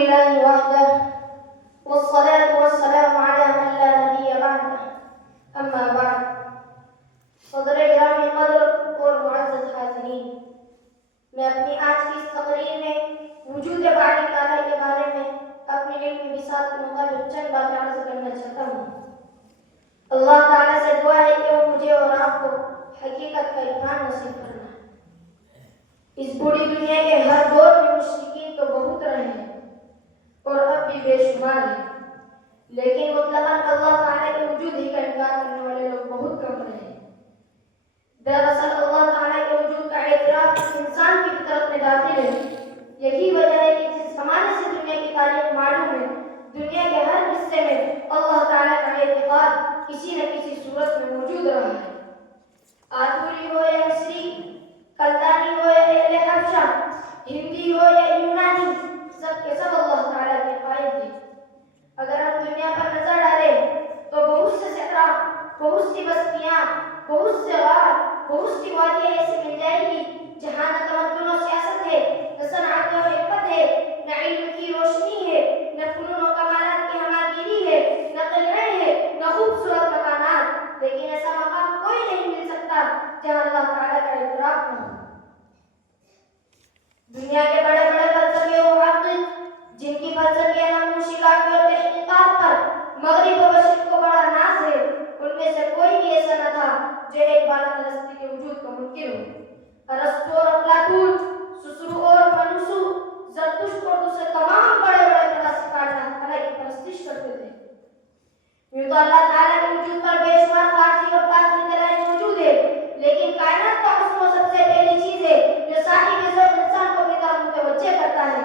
لله وحده والصلاة والسلام على من لا نبي بعده أما بعد صدر گرامی قدر اور معزز حاضرین، میں اپنی آج کی اس تقریر میں وجود باری تعالیٰ کے بارے میں اپنے علم بساط کے مطابق چند باتیں عرض کرنا چاہتا ہوں۔ اللہ تعالیٰ سے دعا ہے کہ وہ مجھے اور آپ کو حقیقت کا عرفان نصیب کرنا۔ اس بڑی دنیا کے ہر دور میں مشرکین تو بہت رہے ہیں اور اب بھی بے شمار ہیں، لیکن مطلقاً اللہ تعالیٰ کے وجود ہی کا انکار کرنے والے لوگ بہت کم رہے ہیں۔ دراصل اللہ تعالیٰ کے وجود کا اعتراف انسان کی فطرت میں داخل ہے۔ یہی وجہ ہے کہ جس زمانے سے دنیا کی تاریخ معلوم ہے، دنیا کے ہر حصے میں اللہ تعالیٰ کا اعتقاد کسی نہ کسی صورت میں موجود رہا ہے۔ آدھوری ہو یا مصری، کلدانی ہو یا اہل حبشہ، ہندی ہو یا یونانی، سب کے سب اللہ تعالیٰ کے قائد ہیں۔ اگر ہم دنیا پر نظر ڈالیں تو بہت سے صحرا، بہت سی بستیاں، بہت سے غار، بہت سی وادیاں ایسی مل جائیں گی جہاں نہ تمدن و سیاست ہے، نہ صنعت و حرفت ہے، نہ علم کی روشنی ہے، نہ فنون و کمالات کی ہماگیری ہے، نہ قلعے ہیں، نہ خوبصورت مکانات، لیکن ایسا مقام کوئی نہیں مل سکتا جہاں اللہ تعالیٰ کا اعتراف نہ ہو۔ دنیا کے بڑے بڑے فلسفے و محقق جن کی فلسفیہ نموشگاہی اور تحقیقات پر مغرب و مشرق کو بڑا ناز ہے، ان میں سے کوئی بھی ایسا نہ تھا جو ایک بالند ہستی کے وجود کا منکر ہو۔ ارسطو اور افلاطون، سسرو اور منوسو، زرتشت اور دوسرے تمام بڑے بڑے فلاسفہ اللہ تعالیٰ کی پرستش کرتے تھے۔ یوں تو اللہ تعالیٰ کے وجود پر بے شمار خارجی اور داخلی دلائل موجود ہے، لیکن کائنات کا حسن وہ سب سے پہلی چیز ہے جو صاحب ذوق انسان کو اپنی طرف متوجہ کرتا ہے۔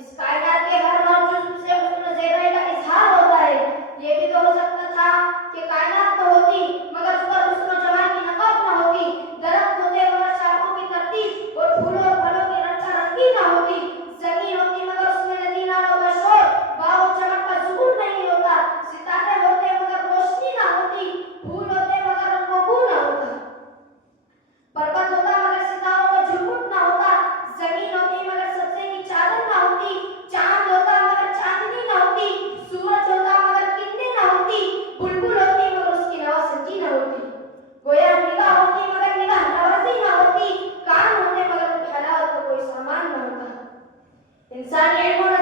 اس کائنات کے ہر جزو سے حسن و زیبائی کا اظہار ہوتا ہے۔ یہ بھی تو ہو سکتا تھا کہ کائنات تو ہوتی مگر اس پر حسن و جمال کی نقاب نہ ہوتی، درخت ہوتے مگر شاخوں کی ترتیب اور پھولوں اور پھلوں کی رنگا رنگی نہ ہوتی، زمین ہوتی مگر اس میں ندی نالوں کا شور، باغ و چمک کا سکون نہیں ہوتا، ستارے ہوتے مگر روشنی نہ ہوتی، پھول ہوتے مگر رنگ و بو نہ ہوتا، پربت ہوتا مگر ستاروں کا جھرمٹ نہ ہوتا، زمین ہوتی مگر سبزے کی چادر نہ ہوتی، چاند ہوتا مگر چاندنی نہ ہوتی، سورج ہوتا مگر کرنیں نہ ہوتی، بلبل ہوتی مگر اس کی نوا سنجی نہ ہوتی، گویا نگاہ ہوتی مگر نگاہ نوازی نہ ہوتی، کان ہوتے مگر ان کی حلاوت کا کوئی سامان نہ ہوتا۔ انسانی علم و